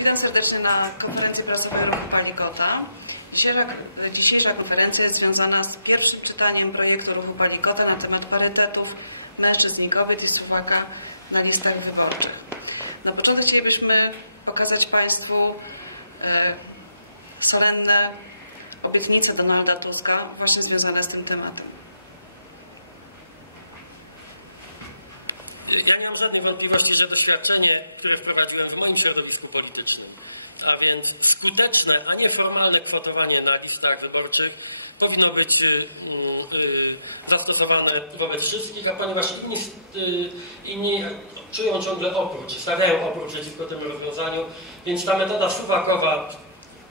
Witam serdecznie na konferencji prasowej Roku Palikota. Dzisiejsza, dzisiejsza konferencja jest związana z pierwszym czytaniem projektu Ruchu Palikota na temat parytetów mężczyzn i kobiet i suwaka na listach wyborczych. Na początek chcielibyśmy pokazać Państwu e, solenne obietnice Donalda Tuska właśnie związane z tym tematem. Ja nie mam żadnych wątpliwości, że doświadczenie, które wprowadziłem w moim środowisku politycznym, a więc skuteczne, a nie formalne kwotowanie na listach wyborczych, powinno być y, y, zastosowane wobec wszystkich, a ponieważ inni, y, inni czują ciągle opór, czy stawiają opór przeciwko temu rozwiązaniu, więc ta metoda suwakowa,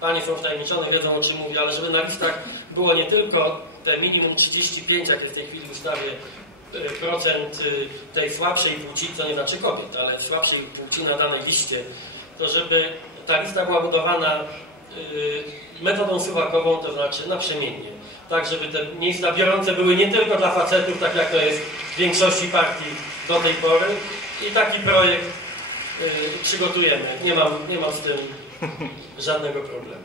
Panie są wtajemniczone, wiedzą o czym mówię, ale żeby na listach było nie tylko te minimum 35, jak jest w tej chwili w ustawie, procent tej słabszej płci, co nie znaczy kobiet, ale słabszej płci na danej liście, to żeby ta lista była budowana metodą suwakową, to znaczy naprzemiennie. Tak, żeby te miejsca biorące były nie tylko dla facetów, tak jak to jest w większości partii do tej pory. I taki projekt przygotujemy. Nie mam, nie mam z tym żadnego problemu.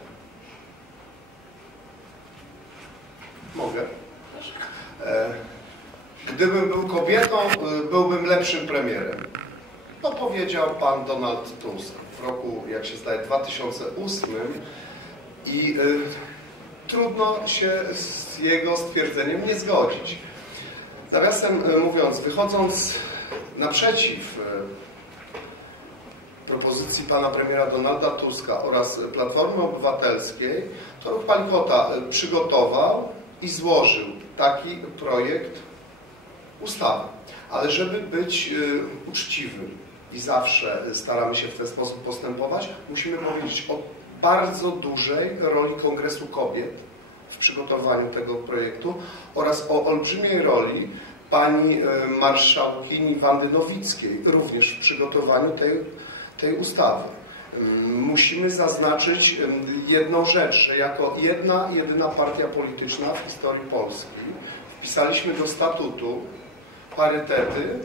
Mogę? E, gdybym był kobietą, byłbym lepszym premierem. To powiedział pan Donald Tusk w roku, jak się zdaje, 2008 i y, trudno się z jego stwierdzeniem nie zgodzić. Nawiasem mówiąc, wychodząc naprzeciw propozycji pana premiera Donalda Tuska oraz Platformy Obywatelskiej, to ruch Palikota przygotował i złożył taki projekt ustawy. Ale żeby być uczciwym i zawsze staramy się w ten sposób postępować, musimy powiedzieć o bardzo dużej roli Kongresu Kobiet w przygotowaniu tego projektu oraz o olbrzymiej roli pani marszałkini Wandy Nowickiej również w przygotowaniu tej, tej ustawy. Musimy zaznaczyć jedną rzecz, że jako jedna, jedyna partia polityczna w historii Polski wpisaliśmy do statutu parytety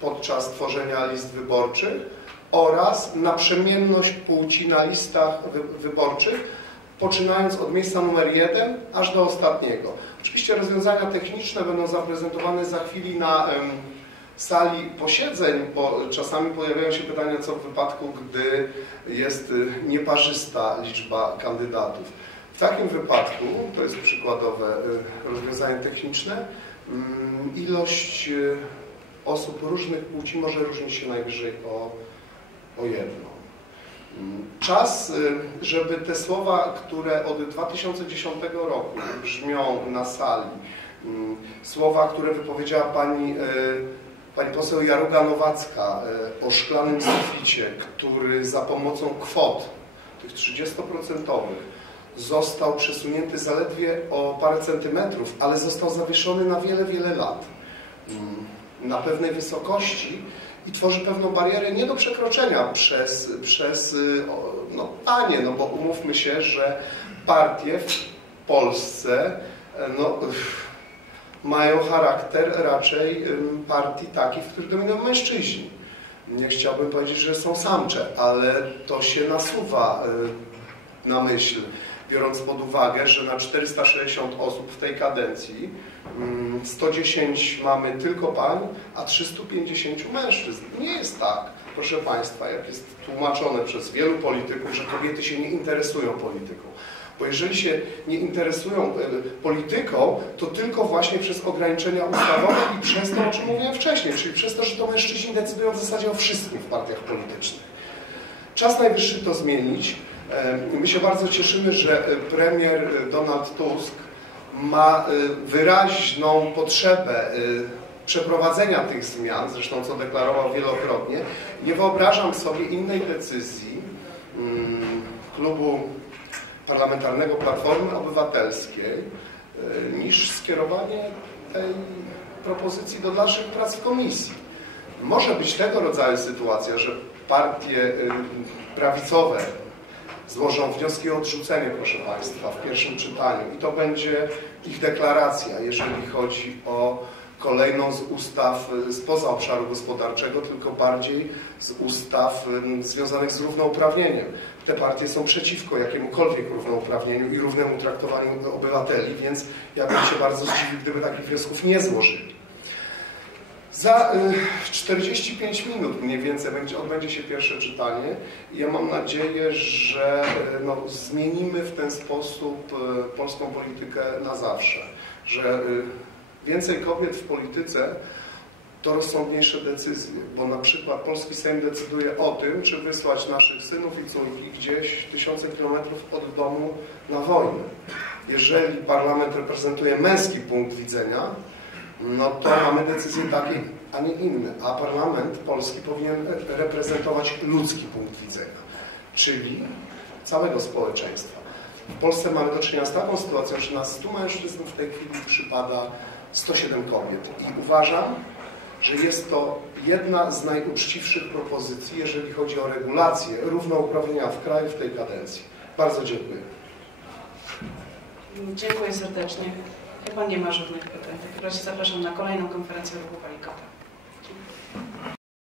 podczas tworzenia list wyborczych oraz naprzemienność płci na listach wyborczych, poczynając od miejsca numer jeden aż do ostatniego. Oczywiście rozwiązania techniczne będą zaprezentowane za chwilę na sali posiedzeń, bo czasami pojawiają się pytania, co w wypadku, gdy jest nieparzysta liczba kandydatów. W takim wypadku, to jest przykładowe rozwiązanie techniczne, ilość osób różnych płci może różnić się najwyżej o, o jedno. Czas, żeby te słowa, które od 2010 roku brzmią na sali, słowa, które wypowiedziała pani, pani poseł Jaruga Nowacka o szklanym suficie, który za pomocą kwot, tych 30% został przesunięty zaledwie o parę centymetrów, ale został zawieszony na wiele, wiele lat na pewnej wysokości i tworzy pewną barierę nie do przekroczenia przez, przez no, panie, no bo umówmy się, że partie w Polsce no, mają charakter raczej partii takich, w których dominują mężczyźni. Nie chciałbym powiedzieć, że są samcze, ale to się nasuwa na myśl, biorąc pod uwagę, że na 460 osób w tej kadencji 110 mamy tylko pań, a 350 mężczyzn. Nie jest tak, proszę Państwa, jak jest tłumaczone przez wielu polityków, że kobiety się nie interesują polityką. Bo jeżeli się nie interesują polityką, to tylko właśnie przez ograniczenia ustawowe i przez to, o czym mówiłem wcześniej, czyli przez to, że to mężczyźni decydują w zasadzie o wszystkim w partiach politycznych. Czas najwyższy to zmienić. My się bardzo cieszymy, że premier Donald Tusk ma wyraźną potrzebę przeprowadzenia tych zmian, zresztą co deklarował wielokrotnie. Nie wyobrażam sobie innej decyzji klubu parlamentarnego Platformy Obywatelskiej niż skierowanie tej propozycji do dalszych prac w komisji. Może być tego rodzaju sytuacja, że partie prawicowe złożą wnioski o odrzucenie, proszę Państwa, w pierwszym czytaniu i to będzie ich deklaracja, jeżeli chodzi o kolejną z ustaw spoza obszaru gospodarczego, tylko bardziej z ustaw związanych z równouprawnieniem. Te partie są przeciwko jakiemukolwiek równouprawnieniu i równemu traktowaniu obywateli, więc ja bym się bardzo zdziwił, gdyby takich wniosków nie złożyli. Za y, 45 minut mniej więcej będzie, odbędzie się pierwsze czytanie i ja mam nadzieję, że y, no, zmienimy w ten sposób y, polską politykę na zawsze, że y, więcej kobiet w polityce to rozsądniejsze decyzje, bo na przykład polski Sejm decyduje o tym, czy wysłać naszych synów i córki gdzieś tysiące kilometrów od domu na wojnę. Jeżeli parlament reprezentuje męski punkt widzenia, no to mamy decyzje takie, a nie inne. A parlament polski powinien reprezentować ludzki punkt widzenia, czyli całego społeczeństwa. W Polsce mamy do czynienia z taką sytuacją, że na 100 mężczyzn w tej chwili przypada 107 kobiet. I uważam, że jest to jedna z najuczciwszych propozycji, jeżeli chodzi o regulację równouprawnienia w kraju w tej kadencji. Bardzo dziękuję. Dziękuję serdecznie. Chyba nie ma żadnych pytań. W takim razie zapraszam na kolejną konferencję ruchu Palikota.